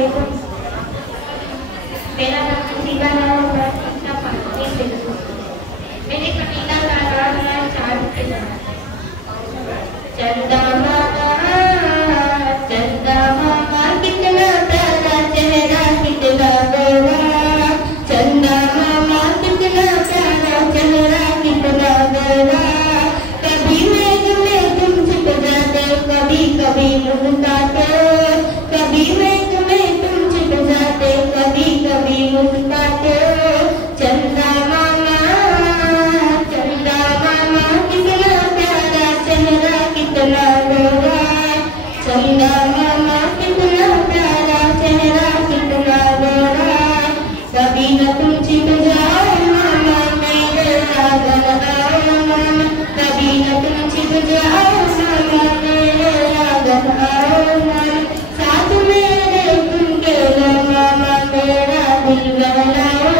अस्सलामुअलैकुम। मेरा नाम नसीबा है और मैं कक्षा 5वीं से हूँ। मेरी कविता का नाम है चांद के तारे। चंदा मामा, चंदा मामा कितना प्यारा चेहरा कितना गोरा। चंदा मामा कितना प्यारा चेहरा कितना गोरा। कभी मेघ में तुम छिप जाते, कभी कभी मुस्कुराते। कभी मेघ में तुम छिप जाते, कभी कभी मुस्कुराते। चंदा मामा कितना प्यारा चेहरा कितना गोरा। चंदा मामा कितना प्यारा चेहरा कितना गोरा। कभी न तुम छिप जाओ मामा मेरे आंगन आओ मामा। कभी न तुम छिप जाओ मामा मेरे आंगन आओ मामा। साथ मेरे तुम खेलो मामा मेरा दिल बहलाओ।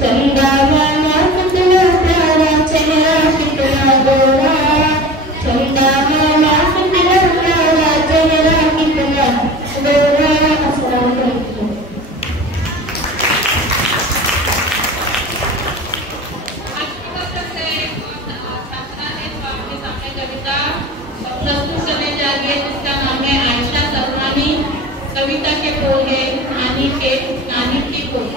चंदा मामा कितना प्यारा चेहरा कितना गोरा। चंदा मामा कितना प्यारा चेहरा कितना गोरा। अस्सलाम वालेकुम। प्रस्तुत करने जा रही है जिसका नाम है आयशा सलमानी। कविता के बोल है नानी की बोल।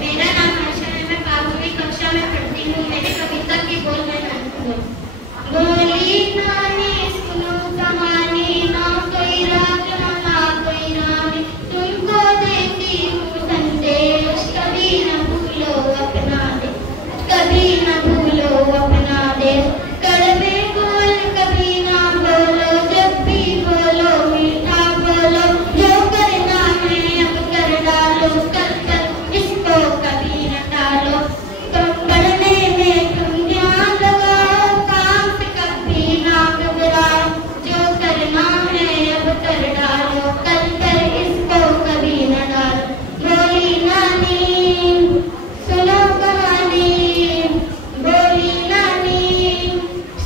मेरा नाम आयशा है, मैं 5वीं कक्षा में पढ़ती हूँ। मेरी कविता की बोल है नानी की बोल। बोली नानी सुनो कहानी, ना कोई राग ना कोई रानी, तुमको देती हूँ संदेश, कभी न भूलो अपना देश, कभी न भूलो अपना देश। कड़वे बोल कभी ना बोलो, जब भी बोलो मीठा बोलो। जो करना है अब कर डालो, कर कर इसको कभी न टालो। तुम पढ़ने में तुम ध्यान लगाओ, काम से कभी ना घबराओ। जो करना है अब कर डालो, कर कर इसको कभी न डालो। बोली नानी सुनो कहानी, बोली नानी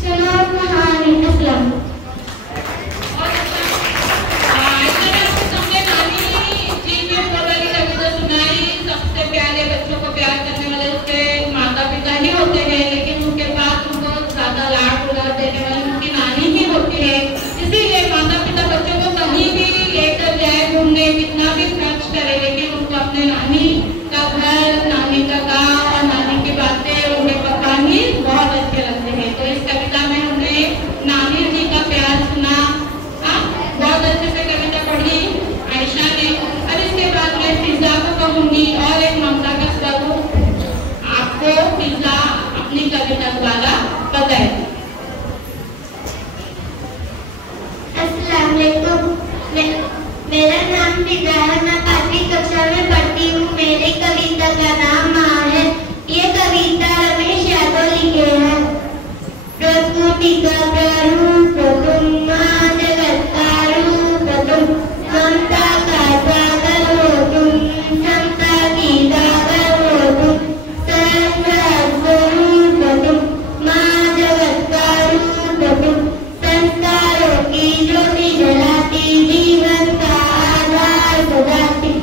सुनो कहानी। अस्सलाम। सबसे प्यारे बच्चों को प्यार करने वाले उसके माता पिता ही होते हैं, लेकिन उनके बाद उनको ज्यादा लाड दुलार देने वाली उनकी नानी ही होती है। इसीलिए माता पिता बच्चों को कहीं भी लेकर जाए घूमने, कितना भी खर्च करे, लेकिन उनको अपने नानी का घर, नानी का गाँव और नानी की बातें, उन्हें पकान ही बहुत अच्छे लगते हैं। तो इस कविता में हमने नानी जी का प्यार सुना। बहुत अच्छे से कविता पढ़ी आयशा ने। अब इसके बाद मैं फिजा को कहूंगी और एक ममता का स्वरूप आपको फिजा अपनी कविता द्वारा बताएगी। अस्सलाम वालेकुम। मेरा नाम फिजा है, मैं 5वीं कक्षा में पढ़ती हूँ। मेरी कविता का नाम माँ है। ये कविता रमेश यादव लिखे हैं। प्रकृति का प्रारूप तुम, माँ जगत का रूप तुम, ममता का सागर हो तुम, समता की सागर हो तुम, संसार स्वरूप तुम, माँ जगत का रूप तुम, संस्कारों की ज्योति जलाती, जीवन का आधार सजाती।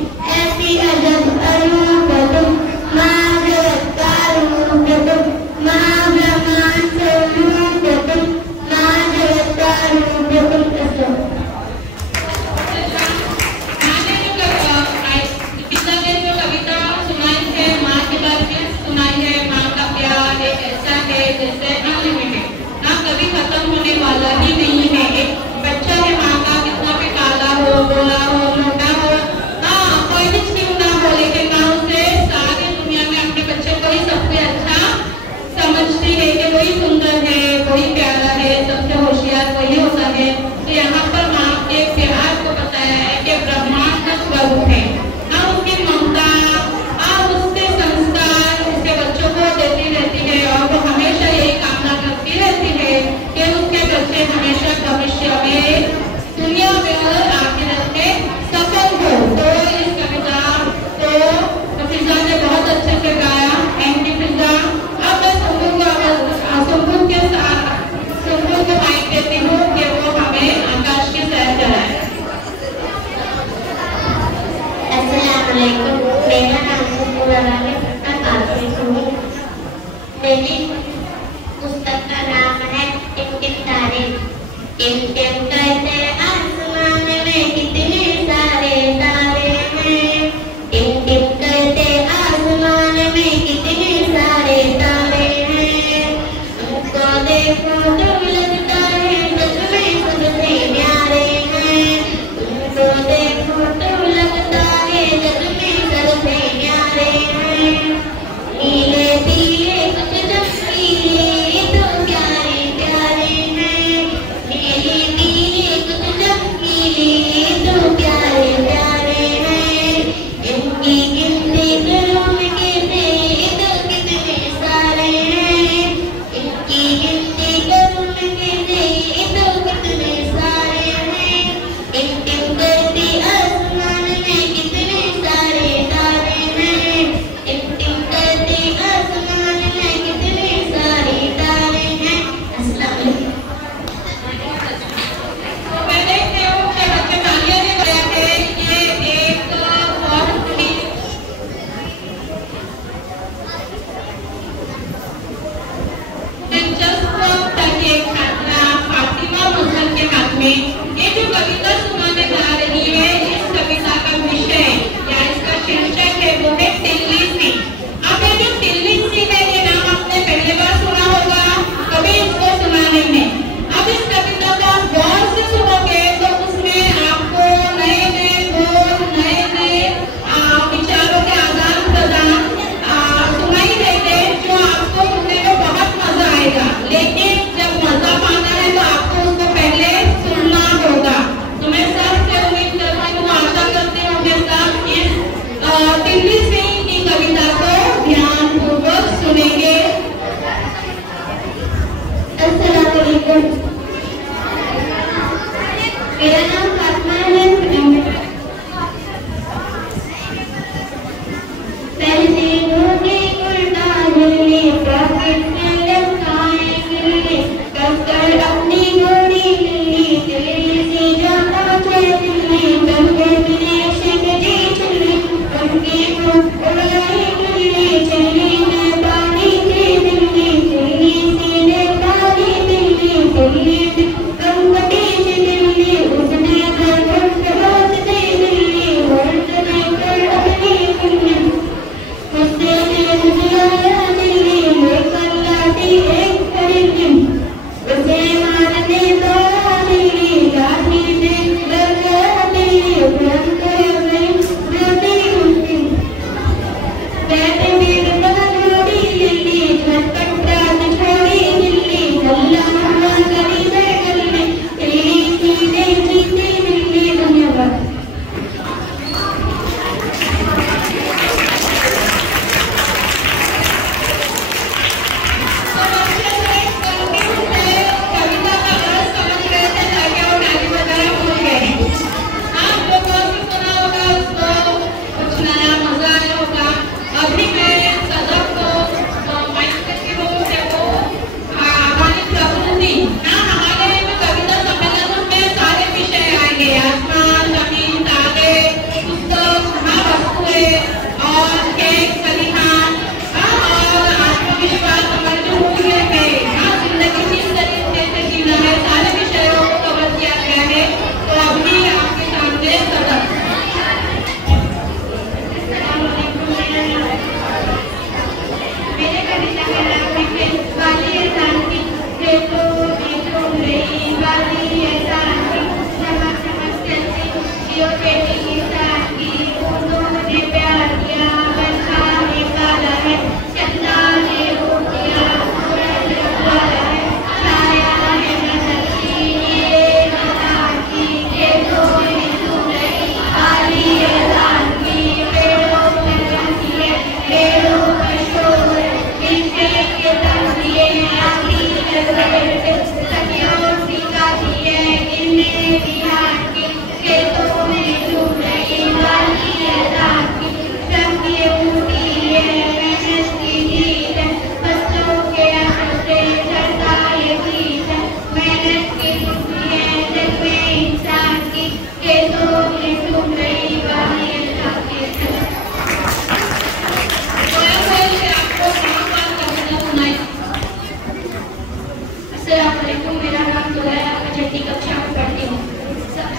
अस्सलामुअलैकुम, मेरा नाम जुलैहा, मैं छठी कक्षा में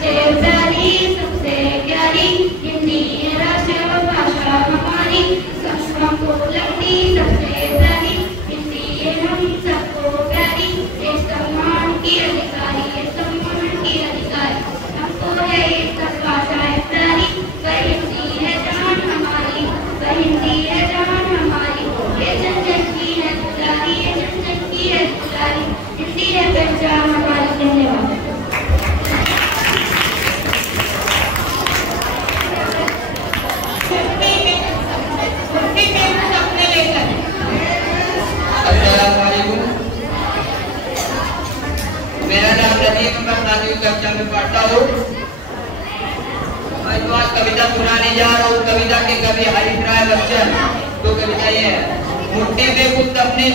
सबसे प्यारी सबसे प्यारी हिंदी है राष्ट्रभाषा हमारी, हमको लगती सबसे प्यारी हिंदी है हम सबको प्यारी, ये सम्मान की अधिकारी ये सम्मान की अधिकारी, हमको है ये सब भाषाएं प्यारी, वह हिंदी है जान हमारी, वह हिंदी है जान हमारी, ये जन जन की है दुलारी, ये जन जन की है दुलारी, हिंदी है पहचान हमारी। धन्यवाद। मेरा नाम रजीब, मैं प्राथमिक कक्षा में पढ़ता हूँ। मैं तो आज कविता सुनाने जा रहा हूँ। कविता के कवि हरीश राय बच्चन। तो कविता ये है, मुट्ठी में कुछ सपने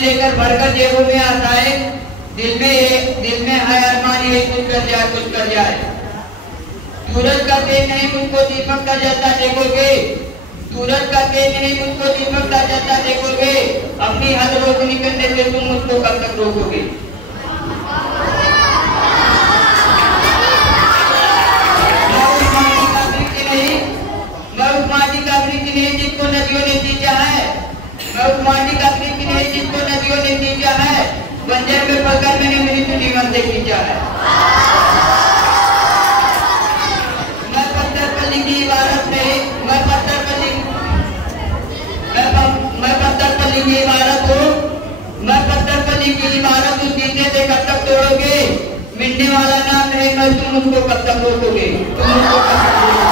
लेकर भरकर जेबों में आता है, दिल में है अरमान ये कुछ कर जाए। सूरज का तेज नहीं मुझको दीपक का जलता देखोगे, सूरज का तेज नहीं मुझको दीपक का जलता देखोगे, अपनी हद रोशनी करने से तुम मुझको कब तक रोकोगे। मैं उस माटी का वृक्ष नहीं जिसको नदियों ने सींचा है, मैं उस माटी का वृक्ष नहीं जिसको नदियों ने सींचा है, बंजर में पलकर मैंने मेरी जीवन से खींचा है। मैं पत्थर पर लिखी इबारत नहीं, मैं पत्थर पर लिखी इबारत हूँ, सीधे से कब तक तोड़ोगे, मिटने वाला नाम नहीं मैं, तुम मुझको कब तक रोकोगे, तुम मुझको कब तक रोकोगे।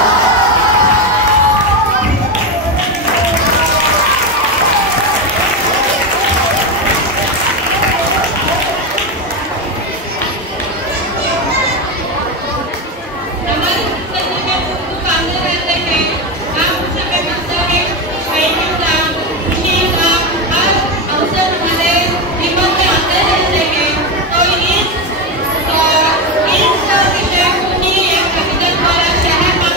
इस विषय को ही एक कविता द्वारा शहर का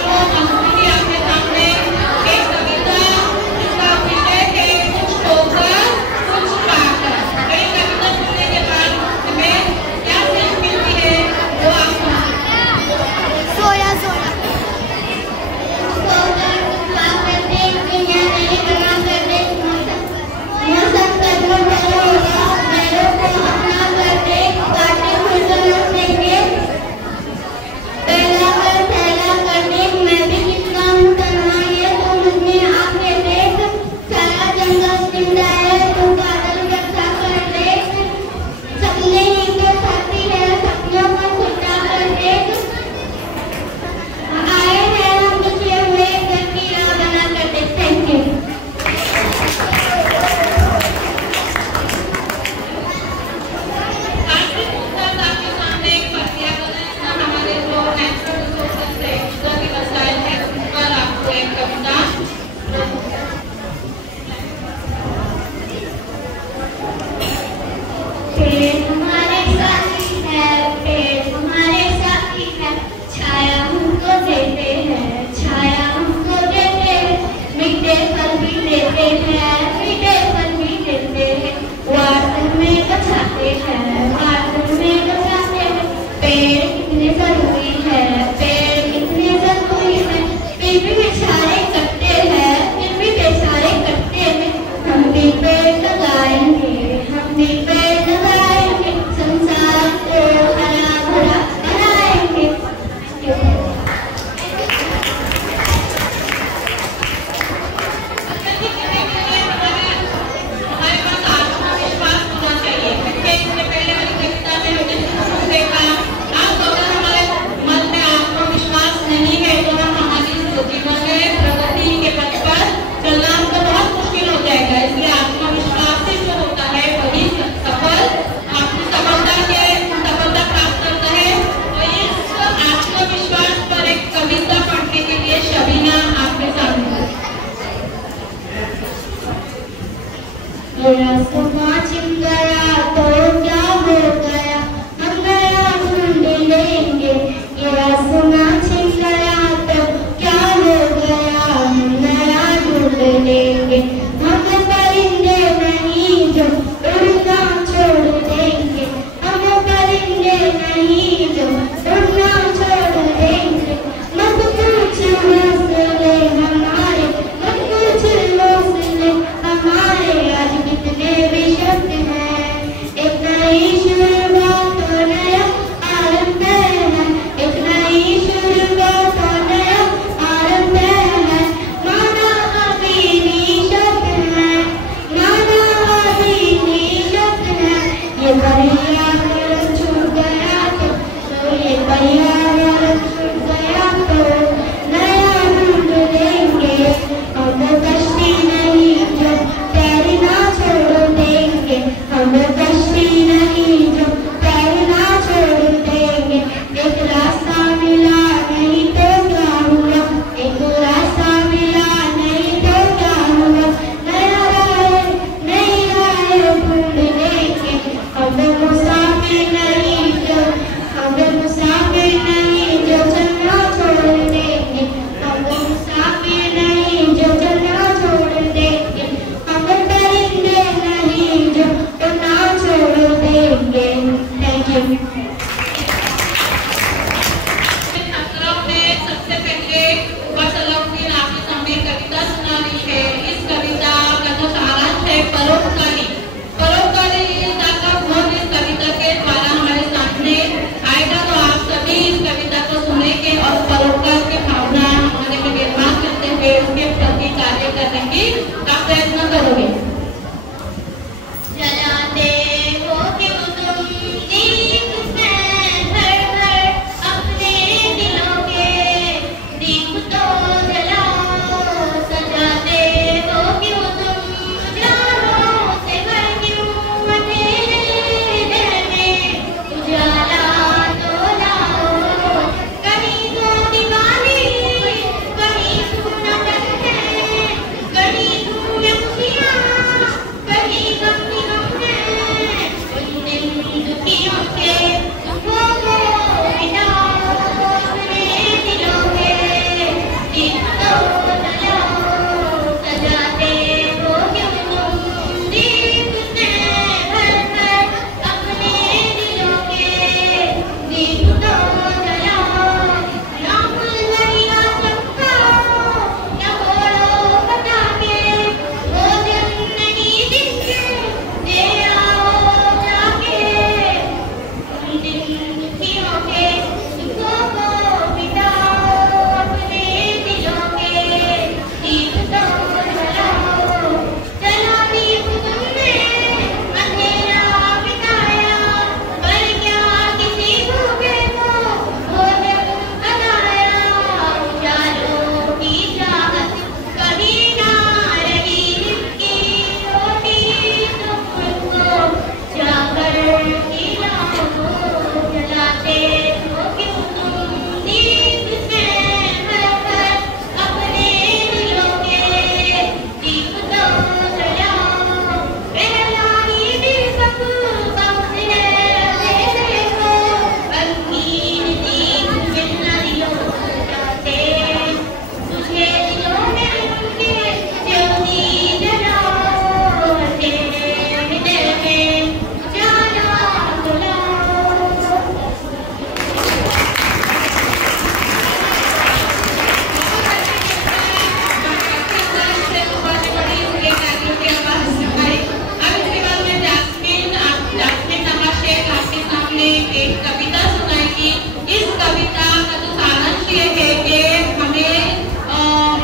कि इस कविता का जो सारांश ये है कि हमें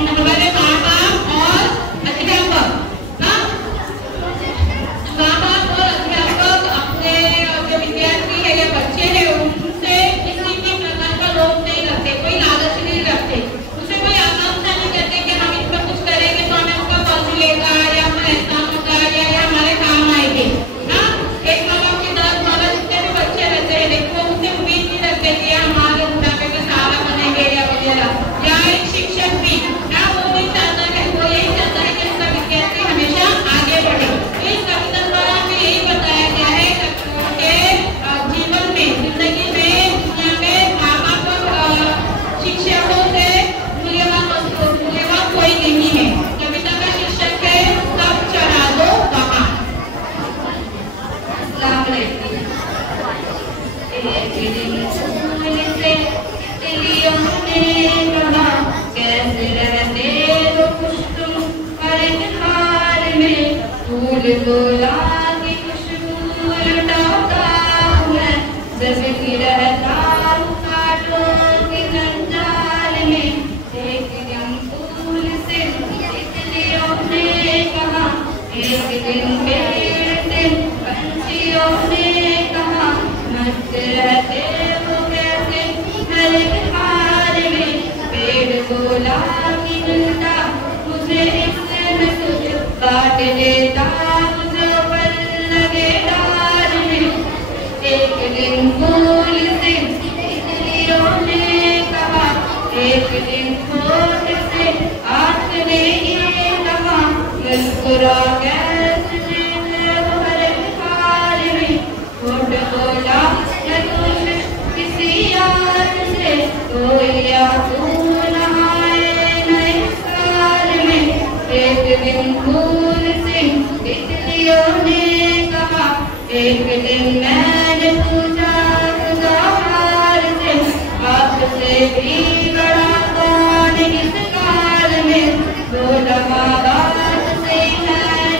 हमारे माँ बाप और अध्यापक अपने जो विद्यार्थी है या बच्चे हैं उनसे किसी भी प्रकार का रोक नहीं रखते, कोई लालच नहीं रखते, उसे कोई आकांक्षा नहीं करते कि हम इसमें कुछ करेंगे तो हमें उसका फल मिलेगा या हमें ऐसा होगा या हमारे काम आएंगे। हाँ, एक माँ बाप की 10-12 जितने भी बच्चे रहते हैं देखो उनसे उम्मीद नहीं रखते कि हमारे बुढ़ापे में सहारा बनेंगे या वगैरह, या एक शिक्षक भी वो भी चाहता है, वो यही चाहता है कि उसका विद्यार्थी हमेशा आगे बढ़े। इस कविता द्वारा हमें यही बताया गया है कि जीवन में, जिंदगी में, दुनिया में माँ बाप और शिक्षकों से मूल्यवान कोई नहीं है। कविता का शीर्षक है सब चढ़ा दो वहाँ। कैसे रहते हो खुश तुम हर एक हाल में, फूल गुलाब की खुशबू लुटाता हूँ मैं, जब भी रहता हूँ कांटों के जंजाल में। एक दिन फूल से तितलियों ने कहा, एक दिन पेड़ से पंछियों ने कहा, मस्त रहते हो कैसे हर एक हाल में। पेड़ बोला कि मिलता मुझे इससे मैं कुछ काट देता मुझे पर लगे डाल में। एक दिन फूल से तितलियों ने कहा, एक दिन होठ से आँख ने ये कहा, मुस्कुरा कैसे हर एक हाल में। होठ बोला मैं खुश किसी याद से, कोई याद एक दिन फूल से तितलियों ने कहा, एक दिन मैंने पूछा खुदा हाल से, आपसे भी बड़ा कौन इस काल में। बोला बात से है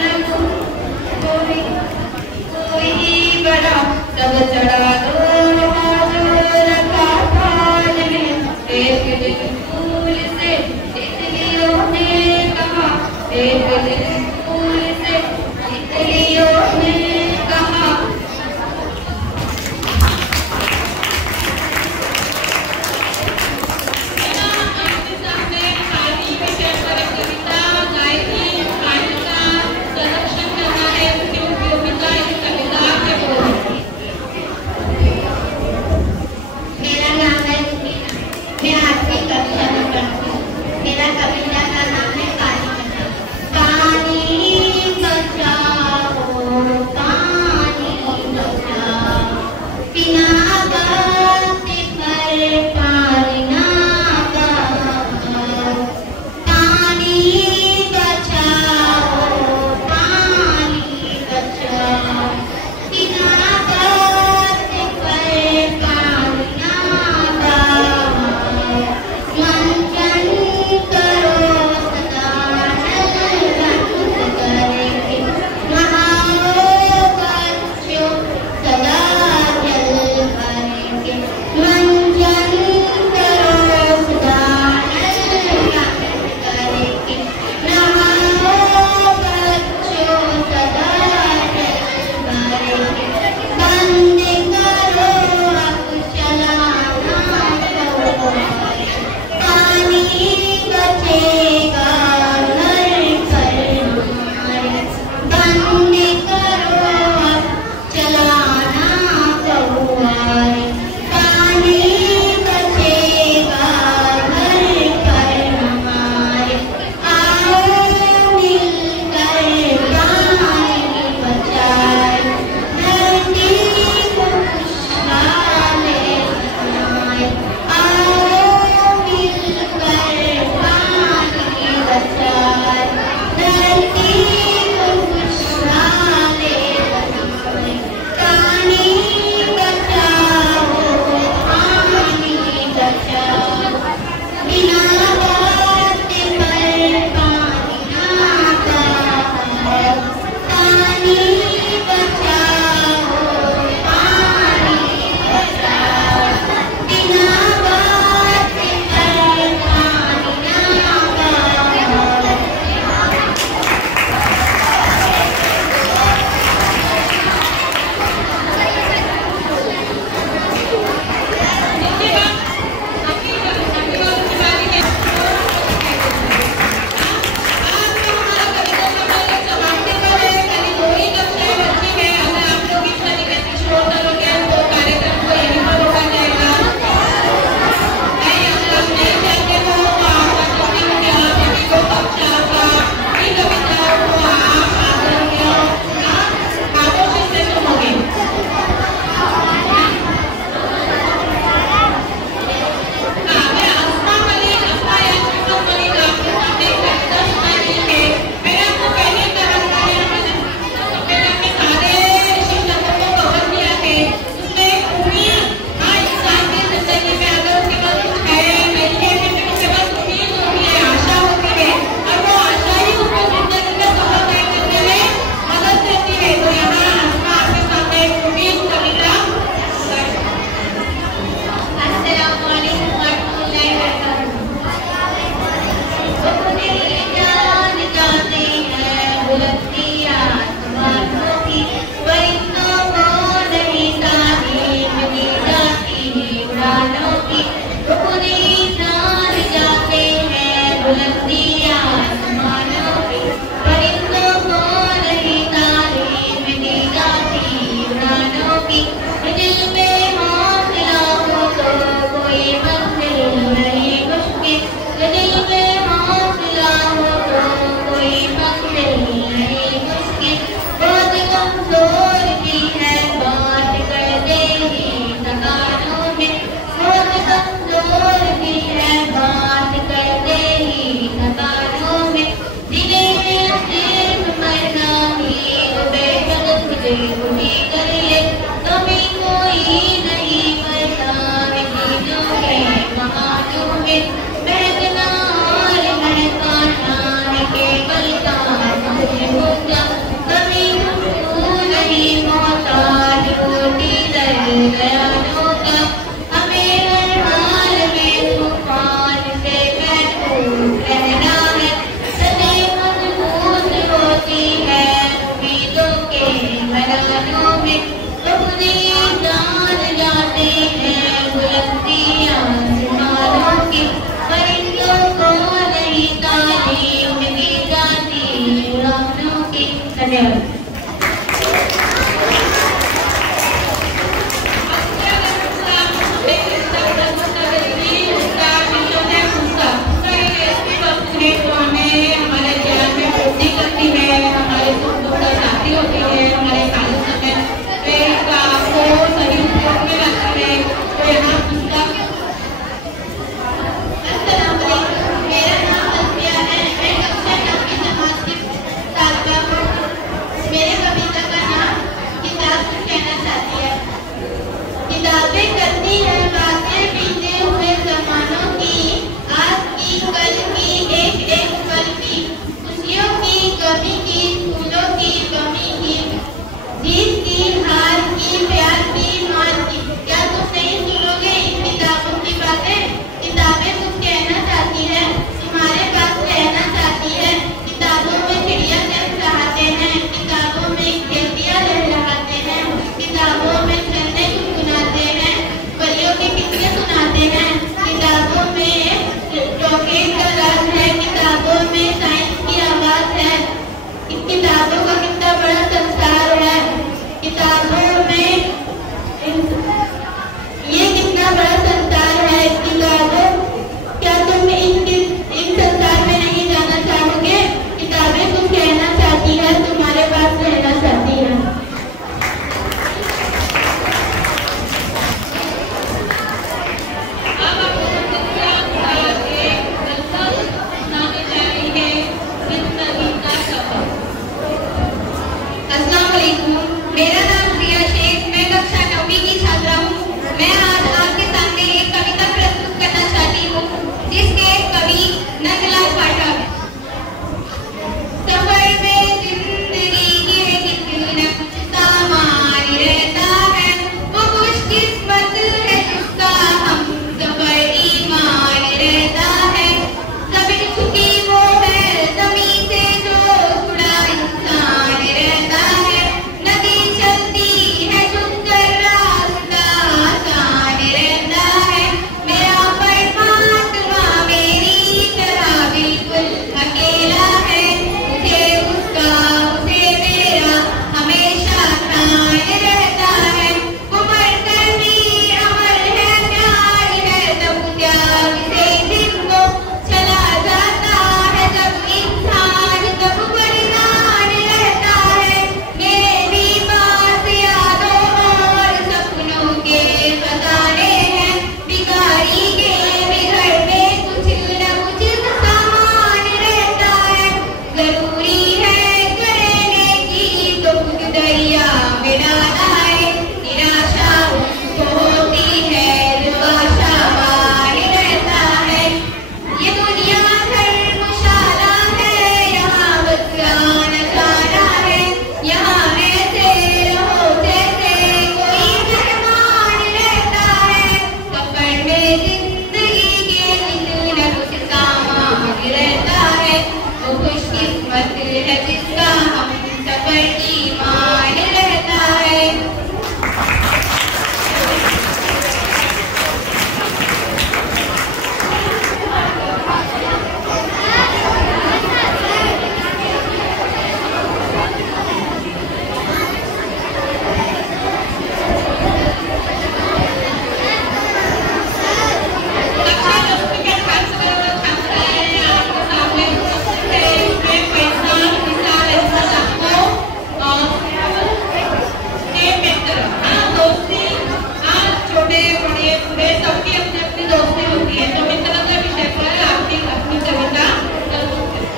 वे सबकी अपनी अपनी दोस्ती होती है। तो मित्रता के विषय पर आपकी अपनी कविता प्रस्तुत करें।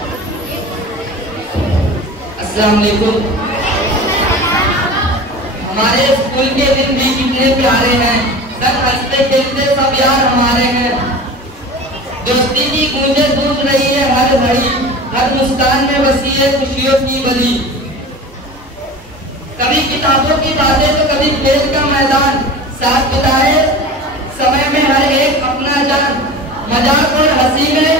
अस्सलाम वालेकुम। हमारे स्कूल के दिन भी कितने प्यारे हैं, सब हंसते खेलते सब यार हमारे हैं। दोस्ती की गूंजे गूंज रही है हर घड़ी, हर मुस्कान में बसी है खुशियों की बली। कभी किताबों की बातें तो कभी खेल का मैदान, साथ बिताए समय में हर एक अपना जान। मजाक और हंसी में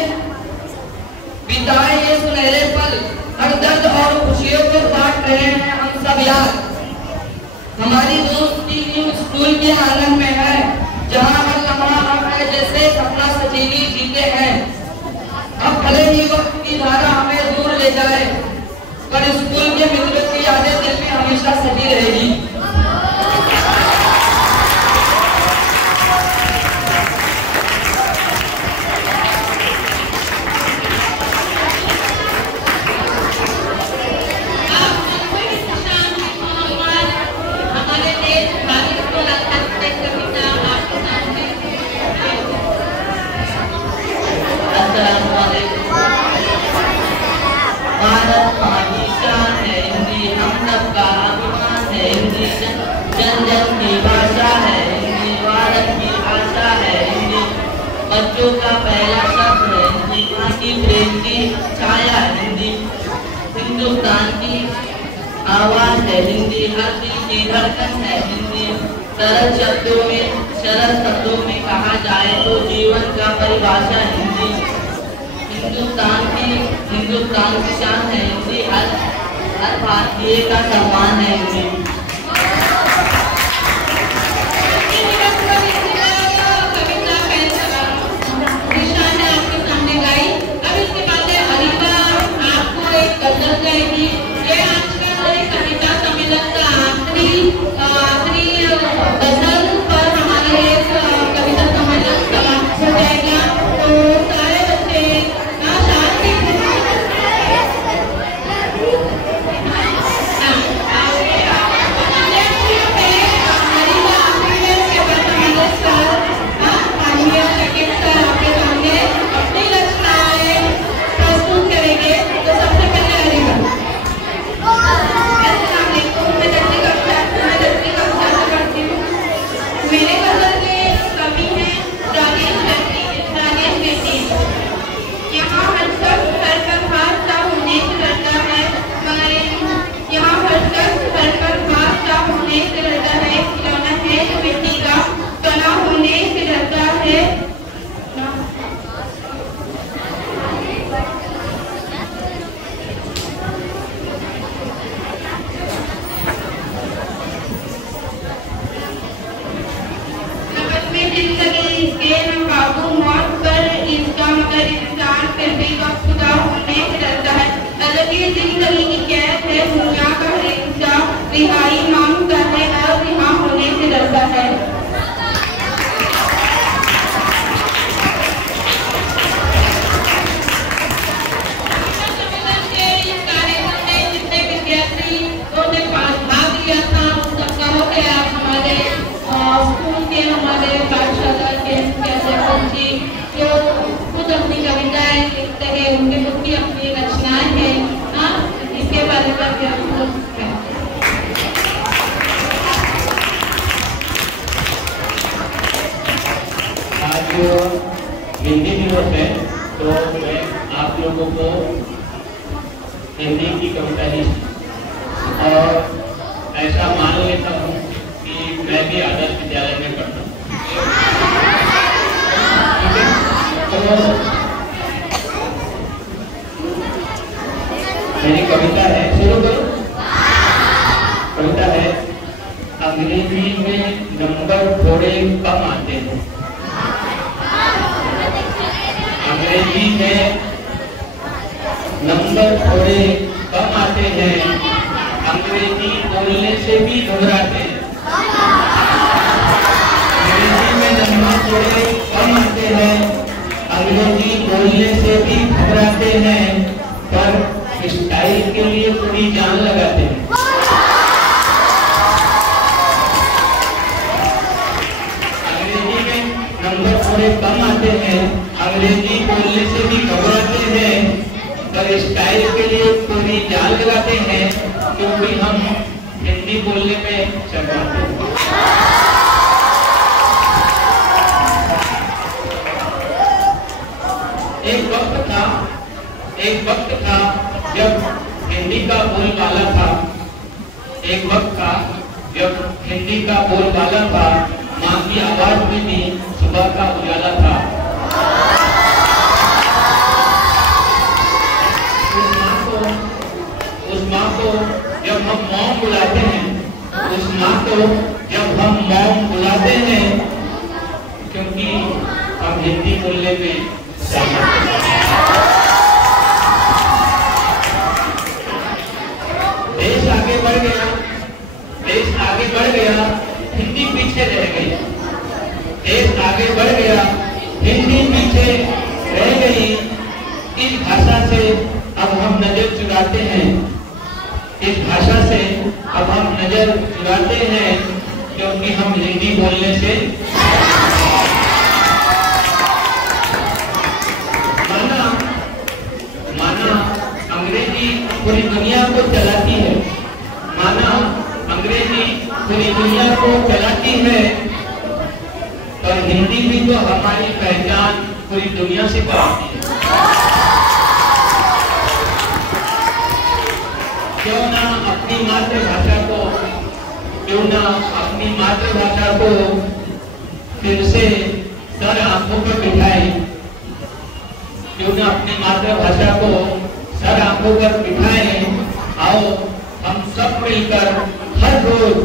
बिताए ये सुनहरे पल, हर दर्द और खुशियों को बांट रहे हैं हम सब यार। हमारी दोस्ती न्यू स्कूल के आंगन में है, जहाँ हर लम्हा हम है जैसे सपना सजीवी जीते हैं। अब भले ही वक्त की धारा हमें दूर ले जाए, पर स्कूल के मित्रों की यादें दिल में हमेशा सजी रहेगी। भारत मानी शान है हिंदी, हम सबका अभिमान है हिंदी। जन जन की भाषा है हिंदी, भारत की भाषा है हिंदी। बच्चों का पहला शब्द है हिंदी, माँ की प्रेम की छाया हिंदी। हिंदुस्तान की आवाज है हिंदी, हर दिल की धड़कन है हिंदी। सरल शब्दों में कहा जाए तो जीवन का परिभाषा हिंदी। हिंदुस्तान की शान है हिंदी, हर भारतीय का सम्मान है हिंदी। दिशा ने आपके सामने गाई। अब इसके बाद हरीबा आपको एक गजल गाएगी। ये आजकल एक कविता सम्मेलन का आखिरी गजल पर हमारे एक कविता सम्मेलन समाप्त हो जाएगा। तो सारे बच्चे शांति जिंदगी की कैद है, दुनिया का हर इंसान रिहाई मांगता है और रिहा होने से डरता है। इस कार्यक्रम में जितने विद्यार्थी ने भाग लिया था उन सबका हो गया। हमारे स्कूल के हमारे पाठशाला के जी जो खुद अपनी कविताएं लिखते हैं, उनके खुद की अपनी रचनाएं हैं। इसके बारे में क्या आज हिंदी दिवस है, तो मैं आप लोगों को हिंदी की कविता ही और ऐसा मान लेता हूँ कि मैं भी आदर्श विद्यालय में पढ़ता हूँ। तो मेरी कविता है, शुरू करो। कविता है, अंग्रेजी में नंबर थोड़े कम आते हैं। अंग्रेजी में नंबर थोड़े कम आते हैं, अंग्रेजी बोलने से भी घबराते हैं। अंग्रेजी में नंबर थोड़े कम आते हैं, अंग्रेजी बोलने से भी घबराते हैं, पर स्टाइल के लिए पूरी जान लगाते हैं। अंग्रेजी में नंबर थोड़े कम आते हैं, अंग्रेजी बोलने से भी घबराते हैं, पर स्टाइल के लिए पूरी जान लगाते हैं क्योंकि हम हिंदी बोलने में शर्माते हैं। एक वक्त था जब हिंदी का बोलबाला था, एक वक्त था जब हिंदी का बोलबाला था, माँ की आवाज में भी सुबह का उजाला था। उस माँ को जब हम मॉम बुलाते हैं, उस माँ को जब हम मॉम बुलाते हैं, क्योंकि हम हिंदी बोलने में देश आगे बढ़ गया, देश आगे बढ़ गया, हिंदी पीछे रह गई। देश आगे बढ़ गया, हिंदी पीछे रह गई। इस भाषा से अब हम नजर चुराते हैं, इस भाषा से अब हम नजर चुराते हैं क्योंकि हम हिंदी बोलने से माना अंग्रेजी पूरी दुनिया को चलाती है, माना अंग्रेजी पूरी दुनिया को चलाती है, पर हिंदी भी तो हमारी पहचान पूरी दुनिया से कराती है। क्यों ना अपनी मातृभाषा को फिर से सर आंखों पर बिठाए, क्यों ना अपनी मातृभाषा को सर आंखों पर बिठाए। आओ हम सब मिलकर हर रोज